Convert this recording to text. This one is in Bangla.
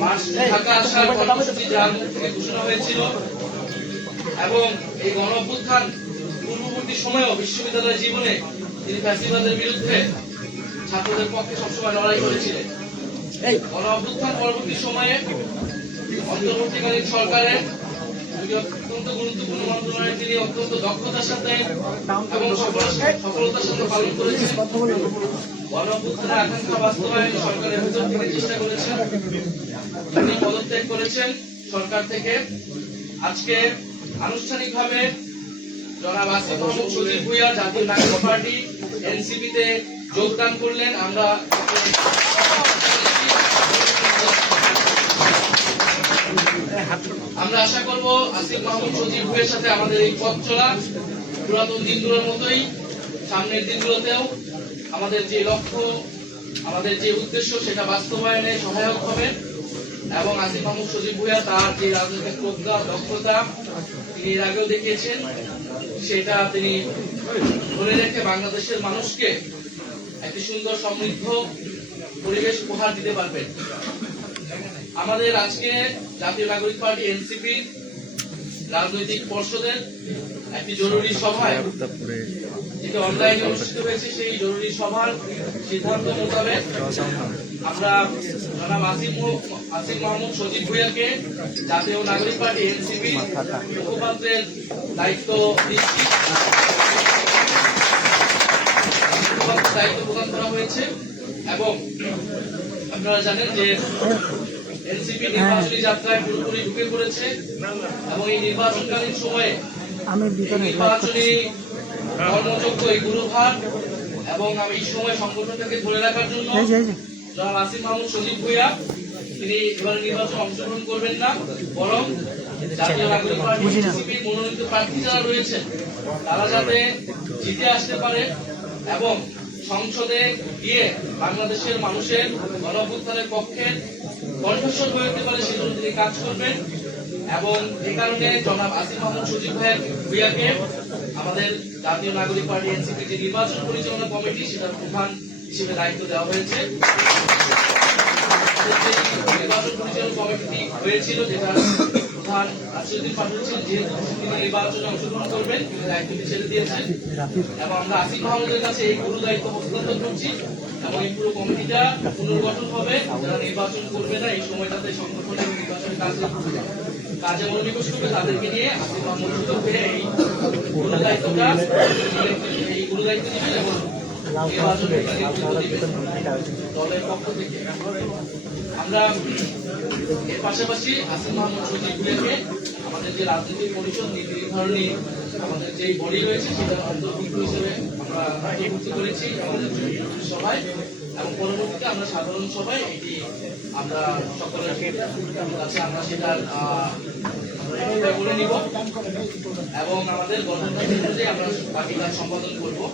ঢাকা আসার কর্মসূচি যার থেকে ঘোষণা হয়েছিল এবং এই গণ অভ্যুত্থান পূর্ববর্তী সময়েও বিশ্ববিদ্যালয় জীবনে তিনি ফ্যাসিবাদের বিরুদ্ধে ছাত্রদের পক্ষে সবসময় লড়াই করেছিলেন। এই গণ অভ্যুত্থান পরবর্তী সময়ে অন্তর্বর্তীকালীন সরকারের অত্যন্ত গুরুত্বপূর্ণ মন্ত্রণালয়ে তিনি অত্যন্ত দক্ষতার সাথে এবং সফলতার সাথে পালন করেছেন। গণ অভ্যুত্থানের আকাঙ্ক্ষা বাস্তবায়নে সরকারের ভিতর থেকে চেষ্টা করেছেন, তিনি পদত্যাগ করেছেন সরকার থেকে। আজকে আনুষ্ঠানিকভাবে জনাব আসিফ মাহমুদ সজীব ভুঁইয়া জাতীয় নাগরিক পার্টি এনসিপিতে যোগদান করলেন। আমরা আশা করব আসিফ মাহমুদ সজীব ভুঁইয়ার সাথে আমাদের এই পথ চলা পুরাতন দিনগুলোর মতোই সামনের দিনগুলোতেও আমাদের যে লক্ষ্য, আমাদের যে উদ্দেশ্য সেটা বাস্তবায়নে সহায়ক হবে এবং আসিফ মাহমুদ সজীব ভুঁইয়া তার যে রাজনৈতিক প্রজ্ঞা, দক্ষতা তিনি এর আগেও দেখিয়েছেন, সেটা তিনি ধরে রেখে বাংলাদেশের মানুষকে একটি সুন্দর সমৃদ্ধ পরিবেশ উপহার দিতে পারবেন। আমাদের আজকে জাতীয় নাগরিক পার্টি এনসিপি রাজনৈতিক পর্ষদের একটি জরুরি সভায় যেটা অনলাইনে অনুষ্ঠিত হয়েছে, সেই জরুরি সভার সিদ্ধান্ত মোতাবেক আমরা জনাব আসিফ মাহমুদ সজীব ভুঁইয়াকে জাতীয় নাগরিক পার্টি এনসিপি মুখপাত্রের দায়িত্ব দিচ্ছি, দায়িত্ব প্রদান করা হয়েছে। এবং আপনারা জানেন যে এনসিপি নির্বাচনী যাত্রায় পুরোপুরি ঢুকে পড়েছে এবং এই নির্বাচনকালীন সময়ে নির্বাচনী কর্মযোগ্য এই গুরুভার এবং এই সময় সংগঠনটাকে ধরে রাখার জন্য জনাব আসিফ মাহমুদ সজীব ভুঁইয়া তিনি এবারে নির্বাচনে অংশগ্রহণ করবেন না, বরং জাতীয় নাগরিক পার্টি এনসিপি মনোনীত প্রার্থী যারা রয়েছেন তারা যাতে জিতে আসতে পারে এবং সংসদে গিয়ে বাংলাদেশের মানুষের গণ অভ্যুত্থানের পক্ষে কণ্ঠস্বর হয়ে উঠতে পারে, সেজন্য তিনি কাজ করবেন। এবং এই কারণে জনাব আসিফ মাহমুদ সজীব ভুঁইয়াকে আমাদের জাতীয় নাগরিক পার্টি এনসিপি যে নির্বাচন পরিচালনা কমিটি সেটার প্রধান হিসেবে দায়িত্ব দেওয়া হয়েছে। নির্বাচন পরিচালনা কমিটি হয়েছিল যেটা প্রধান রাষ্ট্রপতি পাঠিয়েছেন, যেহেতু তিনি নির্বাচনে অংশগ্রহণ করবেন তিনি দায়িত্বটি ছেড়ে দিয়েছেন এবং আমরা আসিফ মাহমুদের কাছে এই পুরো দায়িত্ব হস্তান্তর করছি এবং এই পুরো কমিটিটা পুনর্গঠন হবে। যারা নির্বাচন করবে না এই সময়টাতে সংগঠনের নির্বাচনের কাজে মনোনিবেশ করবে তাদেরকে নিয়ে আসিফ মাহমুদ সজীব ভুঁইয়া এই পুরো দায়িত্বটা নেবেন এবং দলের পক্ষ থেকে আমরা এর পাশাপাশি আসিফ মাহমুদ সজীব ভুঁইয়াকে আমাদের যে রাজনৈতিক পরিষদ নীতি নির্ধারণী আমাদের যে বডি রয়েছে সেটার অন্তর্ভুক্ত হিসেবে আমরা অন্তর্ভুক্ত করেছি আমাদের সভায় এবং পরবর্তীতে আমরা সাধারণ সভায় এটি আমরা সকলের কাছে আমরা সেটার বলে নিব এবং আমাদের গঠনতন্ত্র অনুযায়ী আমরা বাকি কাজ সম্পাদন করবো।